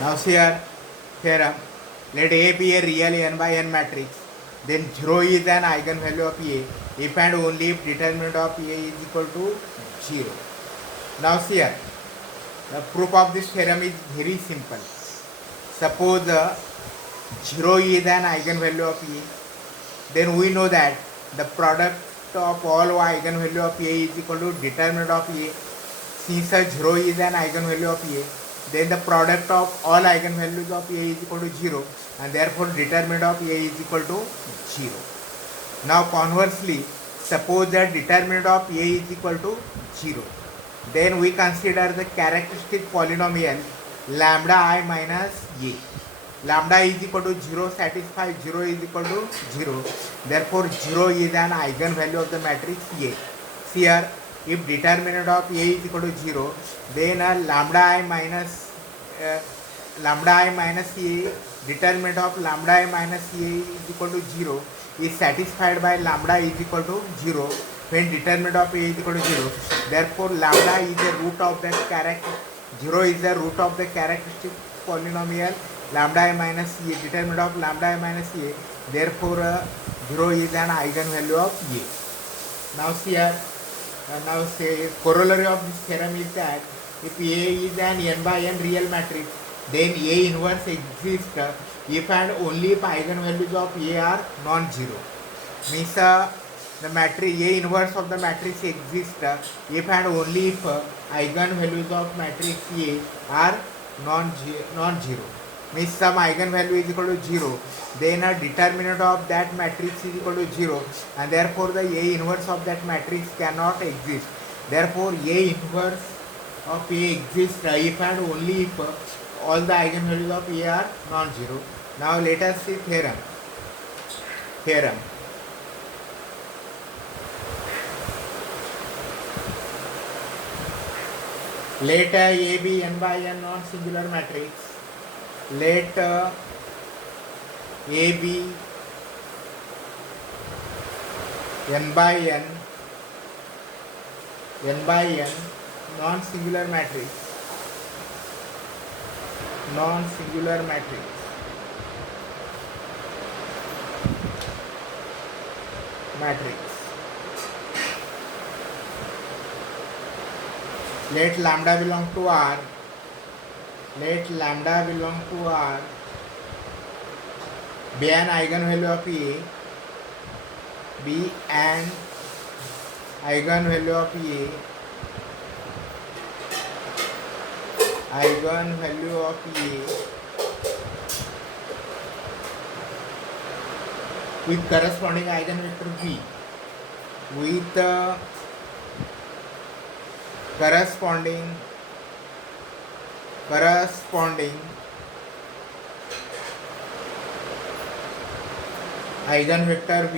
Now see here theorem. Let A be a real n by n matrix. Then 0 is an eigenvalue of A if and only if determinant of A is equal to 0. Now see here. The proof of this theorem is very simple. Suppose 0 is an eigenvalue of A. Then we know that the product of all eigenvalue of A is equal to determinant of A. Since 0 is an eigenvalue of A, then the product of all eigenvalues of A is equal to 0, and therefore determinant of A is equal to 0. Now conversely, suppose that determinant of A is equal to 0. Then we consider the characteristic polynomial lambda I minus A. Lambda is equal to 0 satisfies 0 is equal to 0. Therefore 0 is an eigenvalue of the matrix A. See here, if determinant of A is equal to 0, then lambda I minus A, determinant of lambda I minus A is equal to 0 is satisfied by lambda is equal to 0 when determinant of A is equal to 0. Therefore lambda is the root of the 0 is the root of the characteristic polynomial lambda I minus A, determinant of lambda I minus A. Therefore 0 is an eigenvalue of A. Now see here. Now say corollary of this theorem is that if A is an n by n real matrix, then A inverse exists if and only if eigenvalues of A are non-zero. Means the matrix A inverse of the matrix exists if and only if eigenvalues of matrix A are non-zero. Means some eigenvalue is equal to 0, then a determinant of that matrix is equal to 0, and therefore the A inverse of that matrix cannot exist. Therefore A inverse of A exists if and only if all the eigenvalues of A are non-zero. Now let us see theorem. Let A be n by n non-singular matrix. Let A be n by n non-singular matrix. Let lambda belong to R. Be an eigenvalue of A. Be an eigenvalue of A. With corresponding eigenvector B. With corresponding eigenvector V.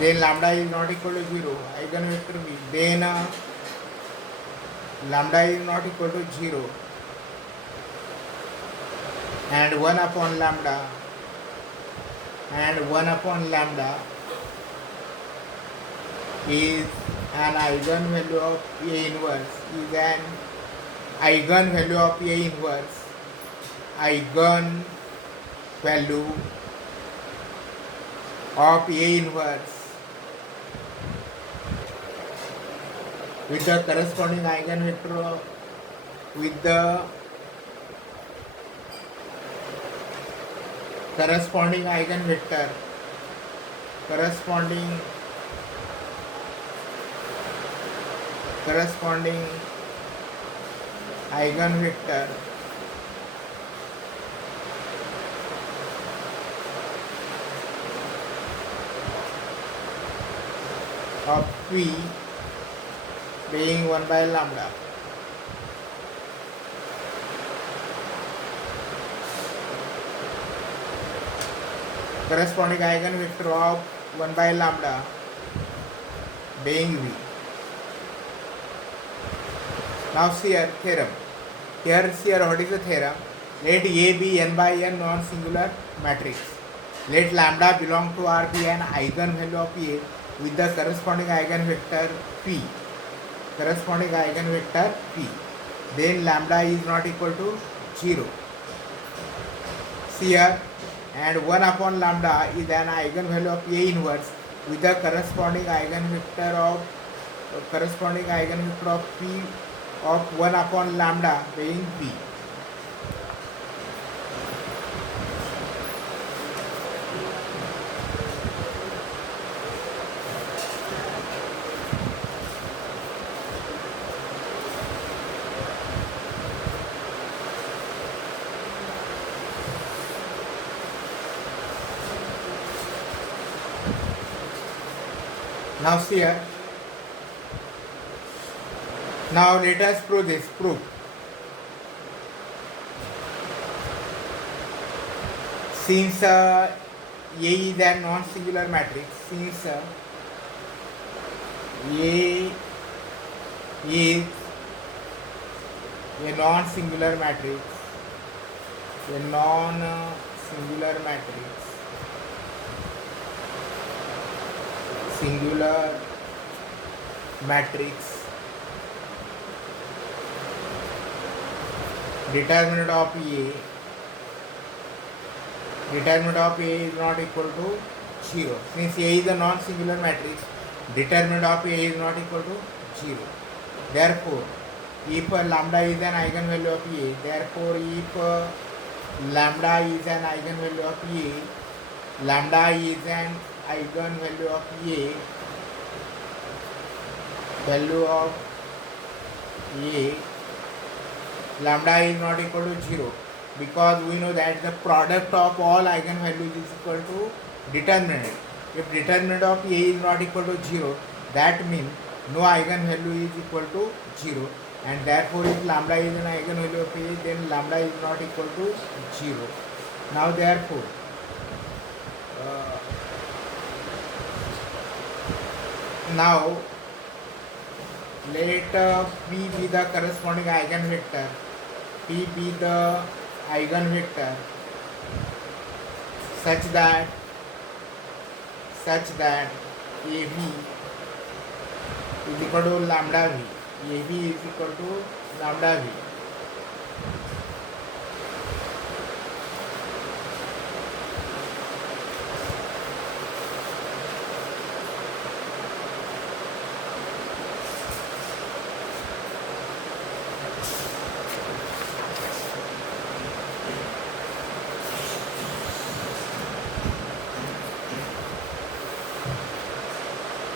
Then lambda is not equal to 0, eigenvector V. Then lambda is not equal to 0 and 1 upon lambda is an eigenvalue of A inverse, with the corresponding eigenvector with the corresponding eigenvector of P being 1 by lambda. Corresponding eigenvector of 1 by lambda being V. Now see here theorem. Here what is the theorem? Let A be n by n non-singular matrix. Let lambda belong to R be an eigenvalue of A with the corresponding eigenvector P. Corresponding eigenvector P. Then lambda is not equal to 0. See here, and 1 upon lambda is an eigenvalue of A inverse with the corresponding eigenvector of P of 1 upon lambda being P. Now see here. Now let us prove this proof. Since A is a non-singular matrix, since A is a non-singular matrix, singular matrix, determinant of A is not equal to 0. Since A is a non-singular matrix, determinant of A is not equal to 0. Therefore, if lambda is an eigenvalue of A, therefore if lambda is an eigenvalue of A, lambda is an eigenvalue of A, value of A, lambda is not equal to 0, because we know that the product of all eigenvalues is equal to determinant. If determinant of A is not equal to 0, that means no eigenvalue is equal to 0, and therefore if lambda is an eigenvalue of A, then lambda is not equal to 0. Now therefore now let P be the corresponding eigenvector. P be the eigenvector such that AB is equal to lambda V. AB is equal to lambda V.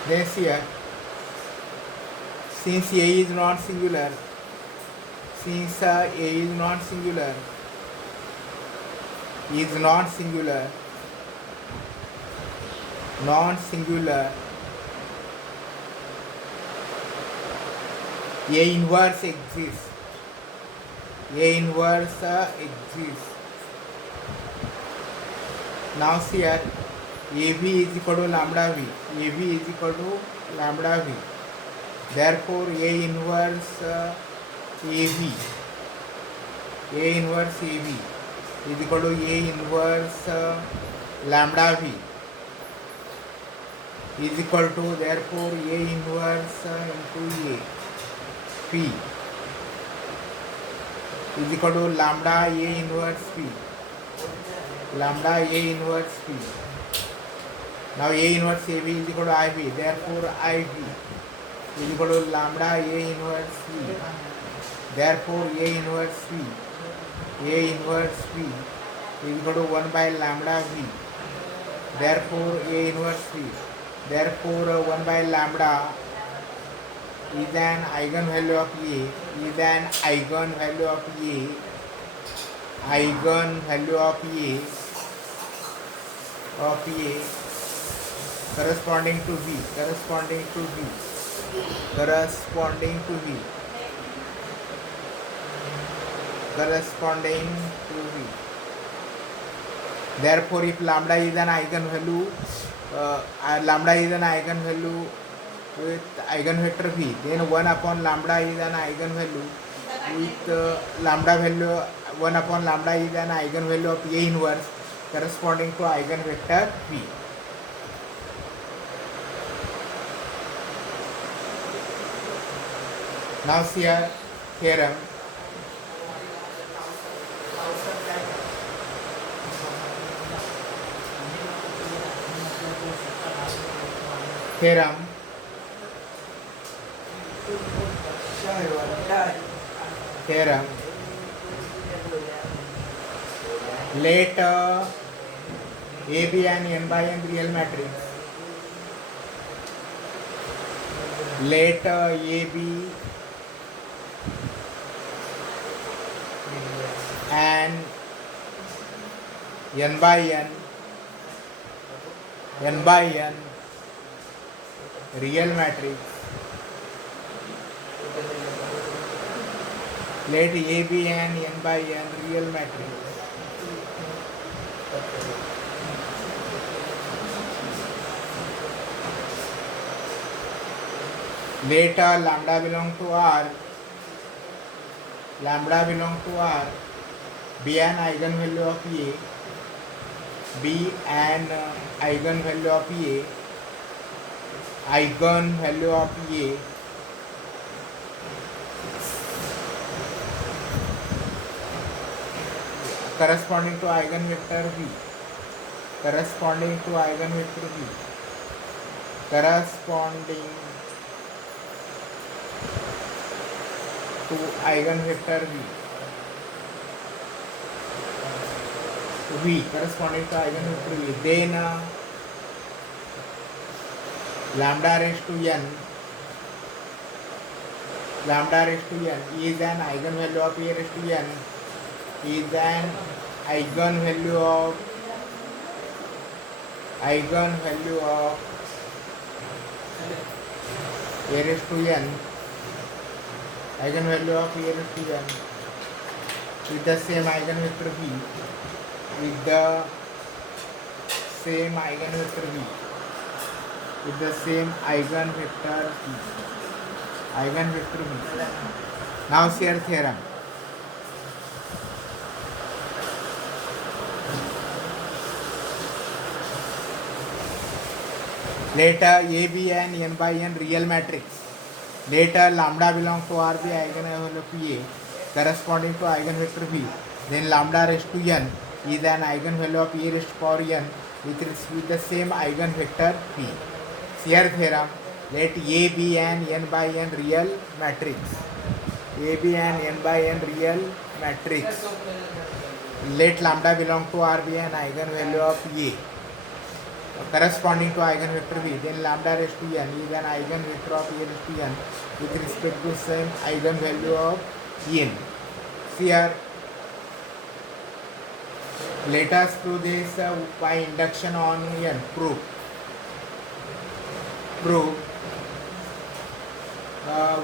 Then here, since A is not singular, A inverse exists. Now see here, AB is equal to lambda V. Therefore, A inverse AB is equal to A inverse lambda V is equal to, therefore A inverse into A P is equal to lambda A inverse P. Now A inverse AB is equal to IB, therefore IB is equal to lambda A inverse V. Therefore A inverse V is equal to 1 by lambda V. Therefore A inverse V. Therefore 1 by lambda is an eigenvalue of A, corresponding to V. Therefore, if lambda is an eigenvalue with eigenvector V, then 1 upon lambda is an eigenvalue with lambda value 1 upon lambda is an eigenvalue of A inverse corresponding to eigenvector V. Now see here theorem. Theorem. Theorem. Let A be an n by n real matrix. Let A be an n by n real matrix. Let A be an n by n real matrix. Let lambda belong to R. Lambda belong to R. Be an eigenvalue of A. Be an eigenvalue of A. Eigenvalue of A. Corresponding to eigenvector V. Corresponding to eigenvector V. Corresponding to eigenvector V. V corresponding to eigenvector V. Then lambda raised to n. Lambda raised to n is an eigenvalue of A raised to n. Is an eigenvalue of A raised to n. Eigenvalue of A raised to n with the same eigenvector V. With the same eigenvector V. With the same eigenvector V. Eigenvector V. Now see our theorem. Let A be an n by n real matrix. Let lambda belong to R be eigenvalue of A corresponding to eigenvector V. Then lambda raised to n is an eigenvalue of A raised to power n with the same eigenvector V. Here theorem. Let A be an n by n real matrix. A be an n by n real matrix. Let lambda belong to R be an eigenvalue of A corresponding to eigenvector V. Then lambda raised to n is an eigenvector of A raised to n with respect to same eigenvalue of n. Here let us prove this by induction on n. Prove.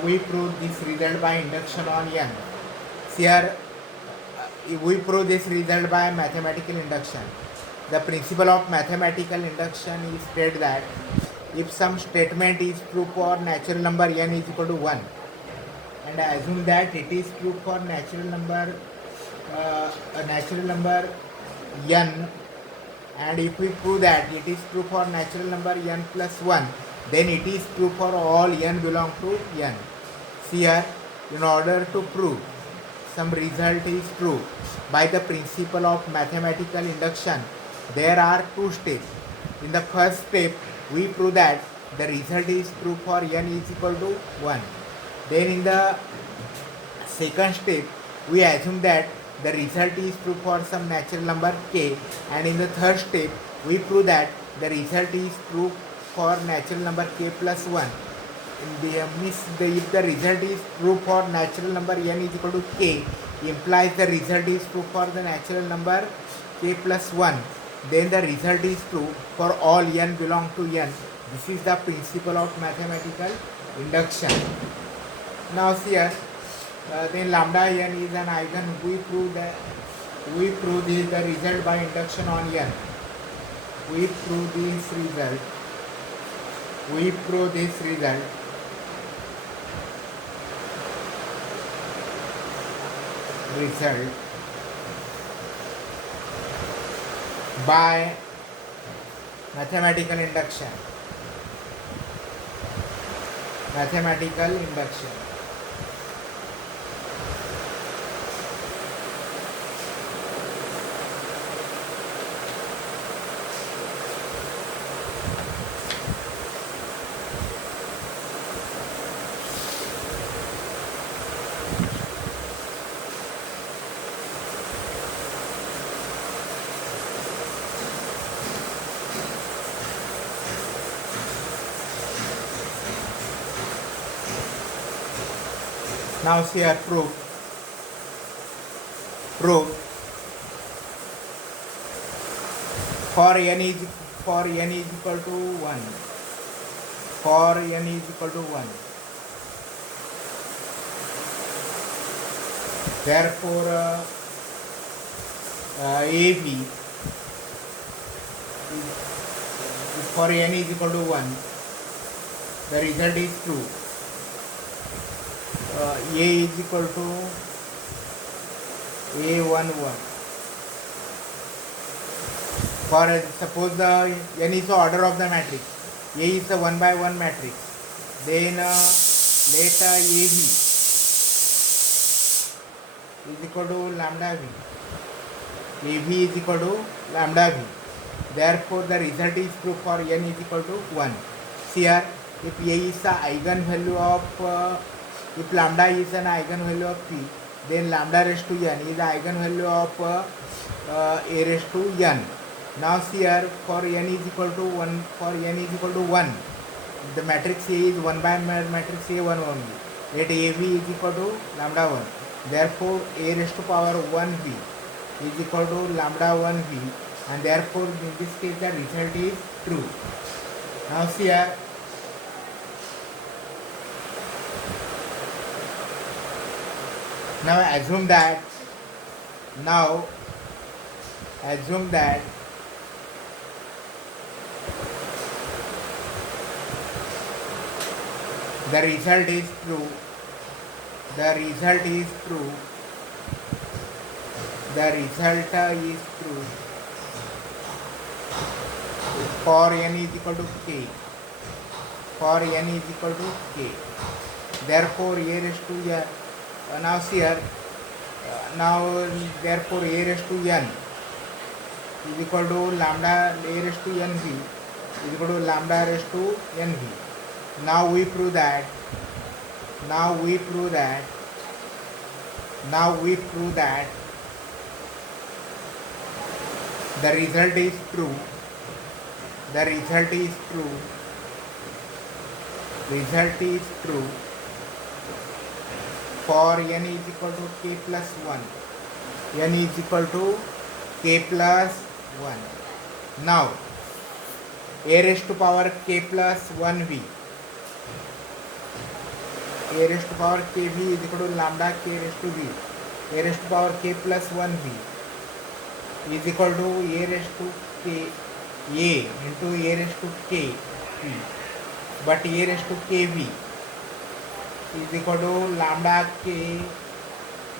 We prove this result by induction on n. Here we prove this result by mathematical induction. The principle of mathematical induction is state that if some statement is true for natural number n is equal to 1 and assume that it is true for natural number n, and if we prove that it is true for natural number n plus 1, then it is true for all n belong to n. See here, in order to prove some result is true by the principle of mathematical induction, there are two steps. In the first step, we prove that the result is true for n is equal to 1. Then in the second step, we assume that the result is true for some natural number k, and in the third step, we prove that the result is true for natural number k plus 1. If the result is true for natural number n is equal to k, implies the result is true for the natural number k plus 1. Then the result is true for all n belong to n. This is the principle of mathematical induction. Now see here, then lambda n is an eigen. We prove this the result by induction on n. We prove this result. by mathematical induction. Mathematical induction. Now see here proof. For n is equal to 1. For n is equal to 1. Therefore AB for n is equal to 1. The result is true. A is equal to A11. For suppose the n is the order of the matrix, A is the 1 by 1 matrix, then let AB is equal to lambda V. AB is equal to lambda V. Therefore the result is true for n is equal to 1. See here, if A is the eigenvalue of if lambda is an eigenvalue of P, then lambda raised to n is the eigenvalue of A raised to n. Now see here, for n is equal to 1, the matrix A is 1 by matrix A1 only. Let AB is equal to lambda 1. Therefore A raised to power 1V is equal to lambda 1V, and therefore in this case the result is true. Now see here, now assume that the result is true. The result is true for n is equal to k. For n is equal to k. Therefore A raised to n. Now see here. Therefore A raised to n is equal to lambda A raised to nv is equal to lambda raised to nv. Now we prove that the result is true. For n is equal to k plus 1. N is equal to k plus 1. Now A raised to power k plus 1v. A raised to power kv is equal to lambda k raised to v. A raised to power k plus 1v is equal to A raised to k A into A raised to k v. But A raised to kv is equal to lambda k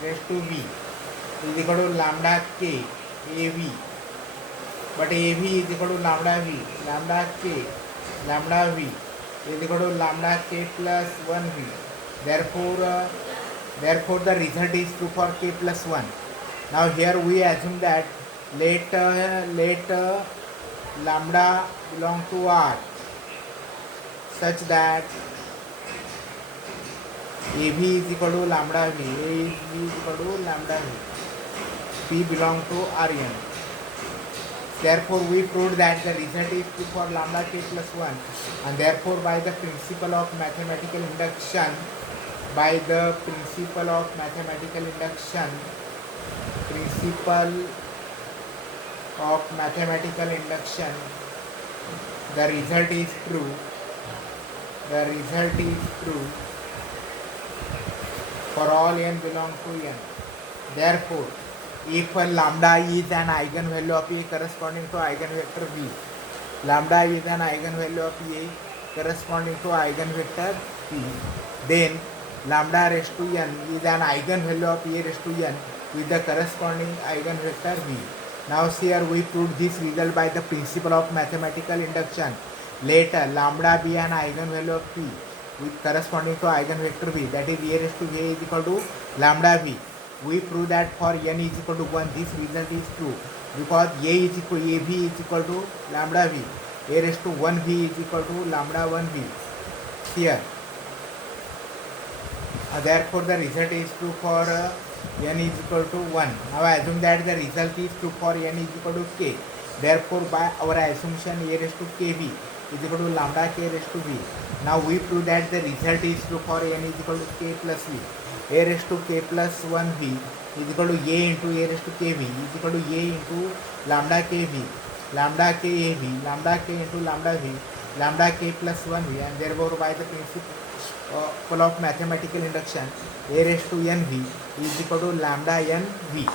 raised to v is equal to lambda k av. But av is equal to lambda v. Lambda k lambda v is equal to lambda k plus 1v. Therefore the result is true for k plus 1. Now here we assume that let lambda belong to R such that AB is equal to lambda V, A is equal to lambda V, P belong to Rn. Therefore we proved that the result is true for lambda k plus 1, and therefore by the principle of mathematical induction, the result is true. For all n belong to n. Therefore, if lambda is an eigenvalue of A corresponding to eigenvector V, lambda is an eigenvalue of A corresponding to eigenvector P, then lambda raised to n is an eigenvalue of A raised to n with the corresponding eigenvector V. Now here we proved this result by the principle of mathematical induction. Later, lambda be an eigenvalue of p with corresponding to eigenvector v, that is a raised to v is equal to lambda v. We prove that for n is equal to 1, this result is true because a v is equal to lambda v, a raised to 1 v is equal to lambda 1 v. Here, therefore the result is true for n is equal to 1. Now I assume that the result is true for n is equal to k. Therefore by our assumption a raised to kv is equal to lambda k raised to v. Now we prove that the result is true for n is equal to k plus v. A raised to k plus 1 v is equal to a into a raised to kv is equal to a into lambda kv, lambda k a v, lambda k into lambda v, lambda k plus 1 v, and therefore by the principle of mathematical induction a raised to n v is equal to lambda n v.